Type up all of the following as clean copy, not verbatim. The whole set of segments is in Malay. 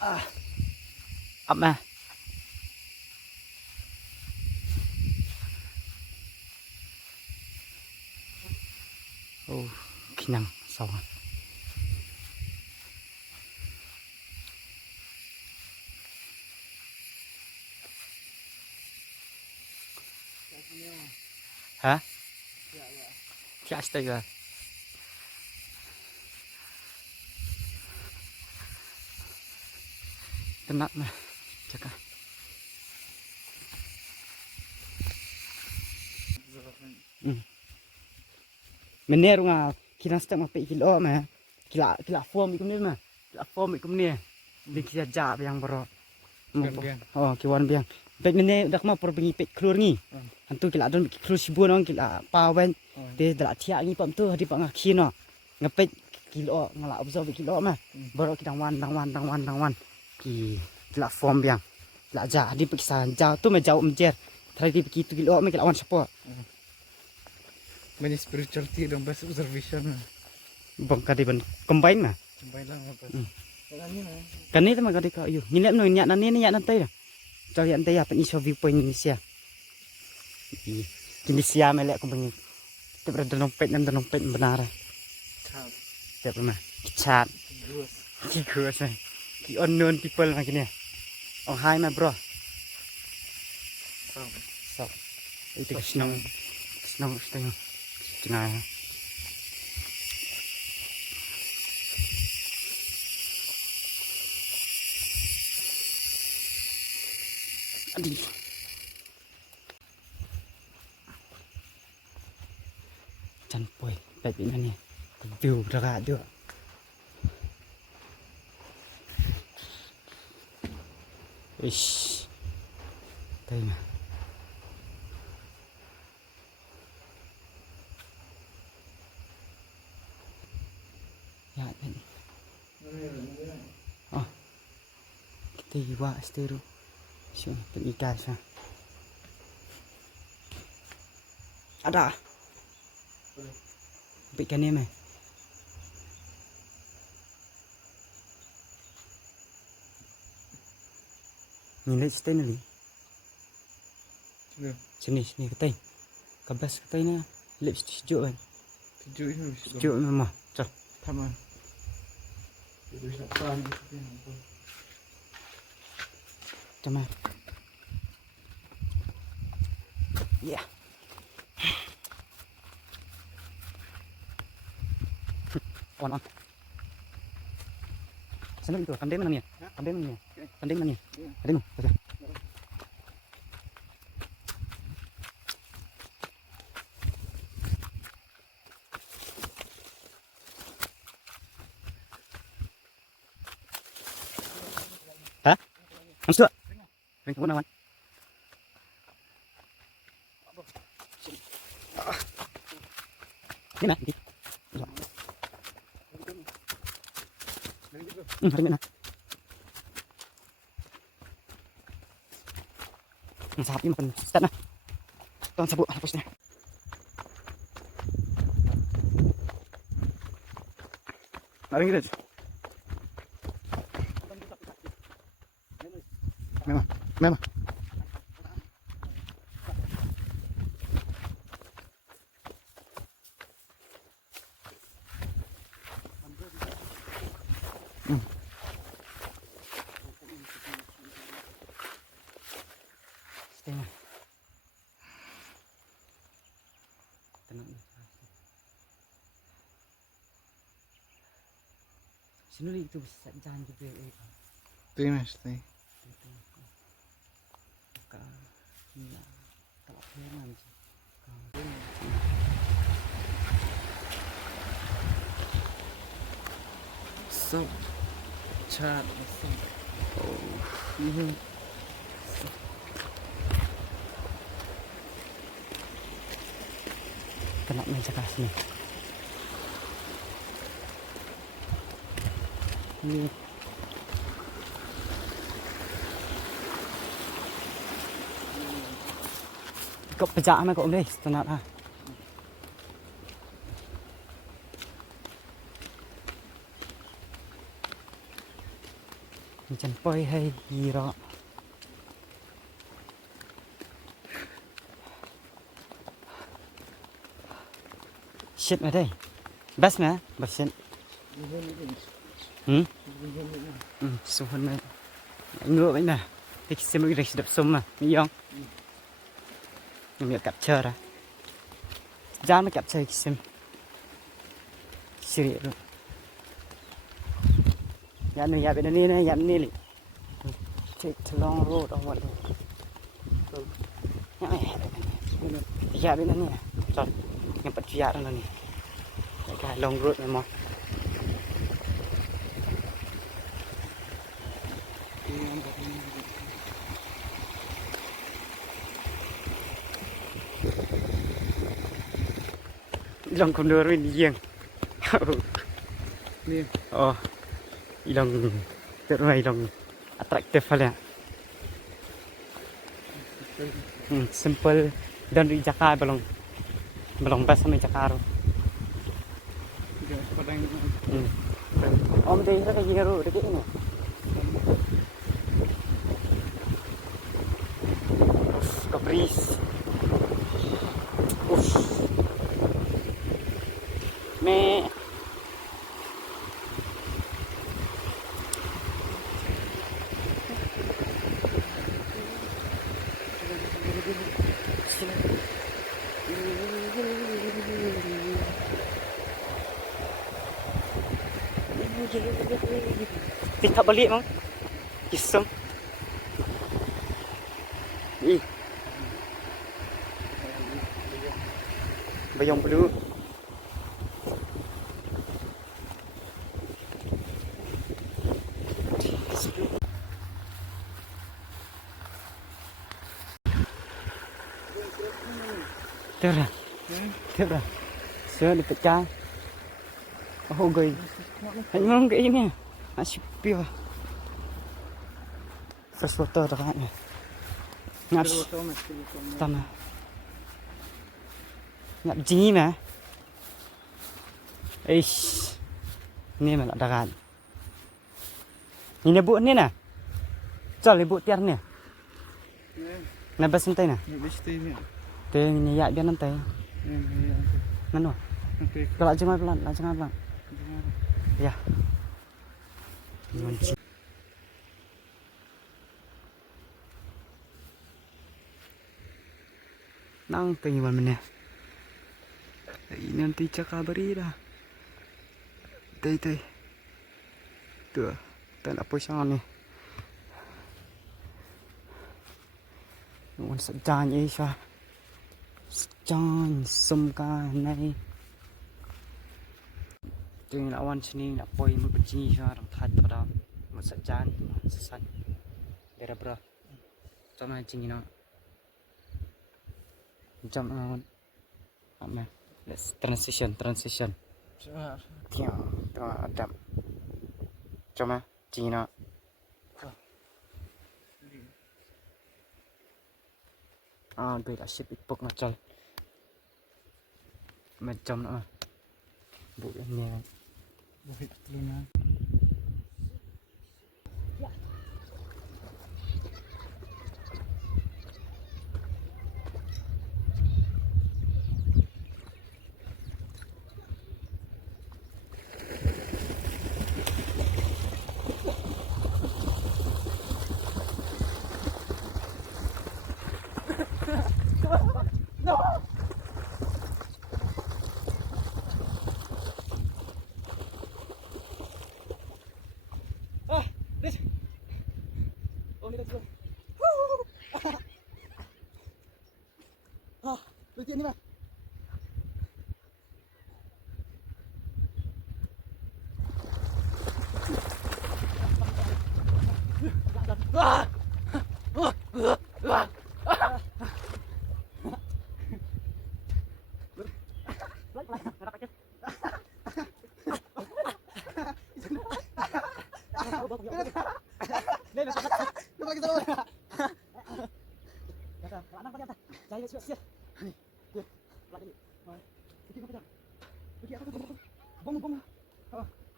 Ah, ấp mà. Kenyang sawah. Hả? Dạ astaga. Tenat mah. Cakap. Menir nga kina stak mape kilo mah. Kila form ikum ni mah. Kila form ikum ni. Di kia jap yang bro. Oh, kiwan biang. Pek menir dak mah pergi pek keluar ni. Hantu kila don keluar sibun orang kila pawen. Dia dak tiak ni pam tu di pak ngaki no. Ngepek kilo ngala observe kilo mah. Baru kita tang wan. Kila form biang. Kila ja di pek san jauh tu mah jauh menjer. Tadi di pek kilo mah kila wan sepo. Banyak spirituality dong best observation. Bang kadi ban combine mah. Combine lang apa. Kani tu mah kadi ka ayo. Nilap no nyak nan ni nyak nan tai. Cari antai apa ni show viewpoint Indonesia. Indonesia melek ko bang. Tu berada dompet dan dompet benar. Chat. Siapa mah? Chat. Gus. Ki unknown people mah kini. Oh hi my bro. So. Itu senang setengah. Kenal. Aduh. Chan poi, baik ini nih. View raga dia. Ish. Tengah. Ya, ini. Oh. Kita iwa steru. Siapa pengikat sah. Ada. Ikan ni mah. Ni lihat stay ni. Sini ketai. Kabas ketai ni. Lihat sejuk kan. Sejuk memang. Cak. Taman. Cuma. Ya. On. Sana itu kandeng mana ni? Kandeng mana ni? Kandeng. Baca. Hah? Masuk. Ring kamu nawan. Ni nak. Hari mana? Sapi makan start nah. Tuan sabuk hapusnya. Mari kita. Memang. Setengah. Tenang. Sini itu bisa jalan gitu ya. Itu mas, tu. So, chat. Oh, Kena main cakap sini. Ini. Kau pejak mana kau guys? Tenat ah. Jangan poi hai hero. Shit mà đây. Best mà, best shit. Xuống hơn này. Ngựa vậy nè. Thì xem một cái đập súng mà, nghĩ không? Mình cặp chờ ra. Giá nó cặp chờ xem. Siri rồi. Ya ni ya bên này ya ni li. Take the long road or what? Ya bên này. Rồi, yang pat ya đó nè. Cái long road này mà. Ilang kundur ini yang. Ni. Oh, ilang terus ilang atraktif lah. Simple dan di Jakarta belum pas sama Jakarta. Padang. Om deh kita kayak gini dekat ini. Kabris. Me. Tidak balik mang. Kisam. Ih. Bayang blue. Terah. Terah. Saya di pecah. Oh gay. Hanya kayak ini. Masih pure. Fresh water dekat ni. Ngap. Tama. Ngap jingi mah. Eish. Ni malah dekat. Ini bu ni nah. Col ibu tiar ni. Nabas santai nah. Habis tu ni. Teh ni ya biar nanti. Mana? Okey. Kalau jangan pelan, jangan pelan. Ya. Manci. Nang pengiwan mana? Ini nanti cakap beri dah. Tei. Tuh, tak nak posang ni. Muốn sẵn ấy sao? Sẵn xung ca này. Tuy là quan chân là bôi một cái chi cho đồng thật vào đó. Một sẵn sẵn. Để ra bro. Trong này chân nó. Trong nó. Apa? Let's transition. Tiang, tengah adam. Trong này chân nó. Đây là ship ít bốc nó chơi mà trong nữa bụi nè Bukit Luna. Berhenti ni mah. Bông.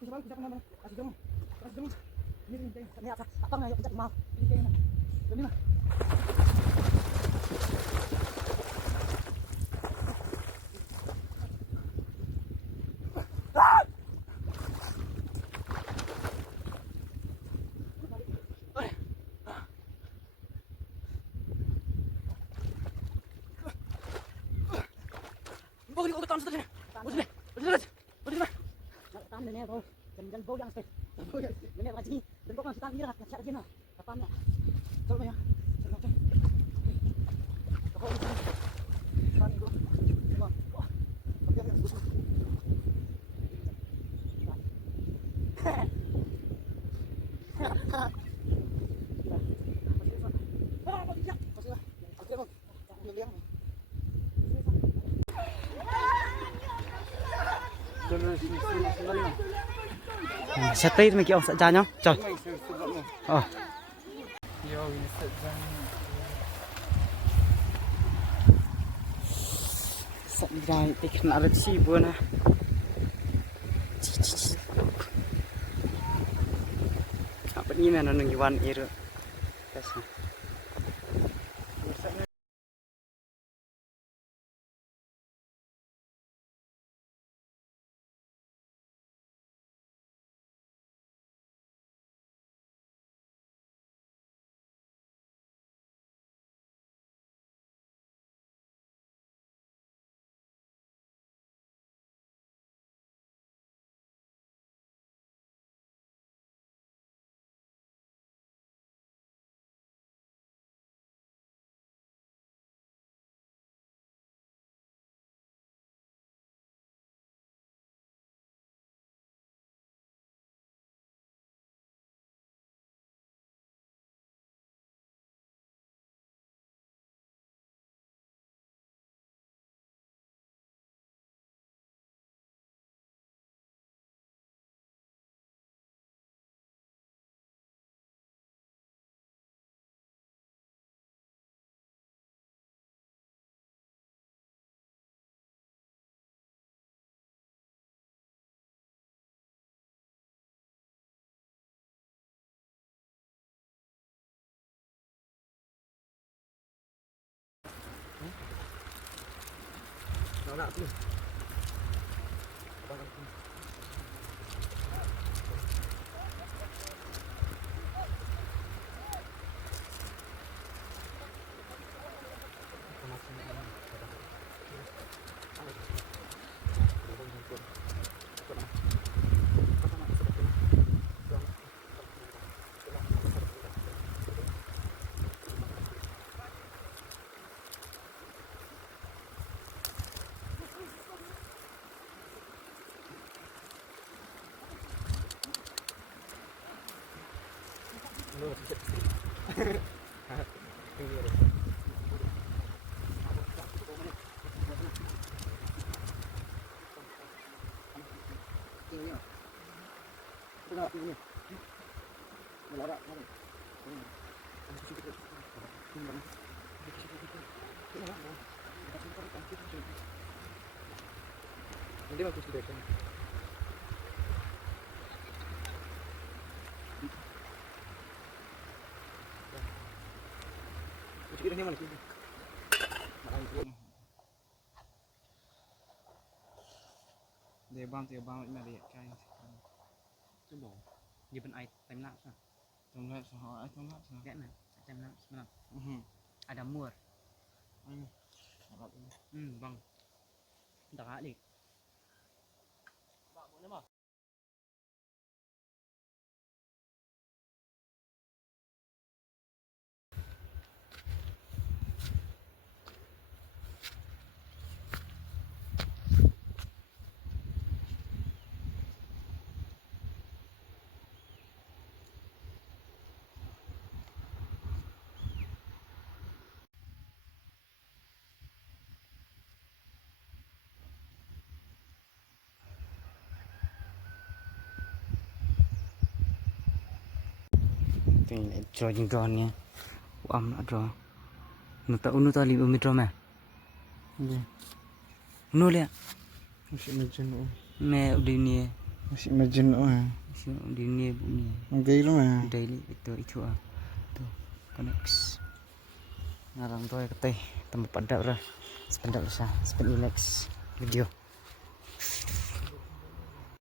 Kita baru kita mana? Asal jamu. Ini Ini apa nggak? Yuk pencet mau. Ini kayaknya. Ini mah. Bau ni kau tahu sudah. Sudah. Sudah. Tahan ni bau. Jangan bau yang aspek. Ini lagi. Dan kau kan tahan ni lah. Siapa dia nak? Kapan nak? Coba ya. Coba. Kau ini. Tahan dulu. Coba. Wah. Tapi yang bagus. Set tay mình kiểu sợ cha nhá. Trời. Ờ. Yo, ini sedang. Sợ dài thì kena resi pun ah. Apa ni mana nang iwan iru. Kasih. Nak tu. Nanti bagus sudah kan. Ucap ini mana sih? Dia bang ini dia kain. Tu bau. Dia pun air time lapse lah. Time lapse, time lapse. Kan? Time lapse mana? Ada mur. Bang. Tak ada. Bak boleh mah. Ini drawing drawnya, draw. Unu tali draw mah. Iya. Unu lihat. Masih imagine Me udah ini. Masih imagine Di ni bunyi. Mungkin lu mah. Daily itu ah. Tuh, connects. Ngarang tuh ya keteh tempat pada ora. Sependak usah, next video.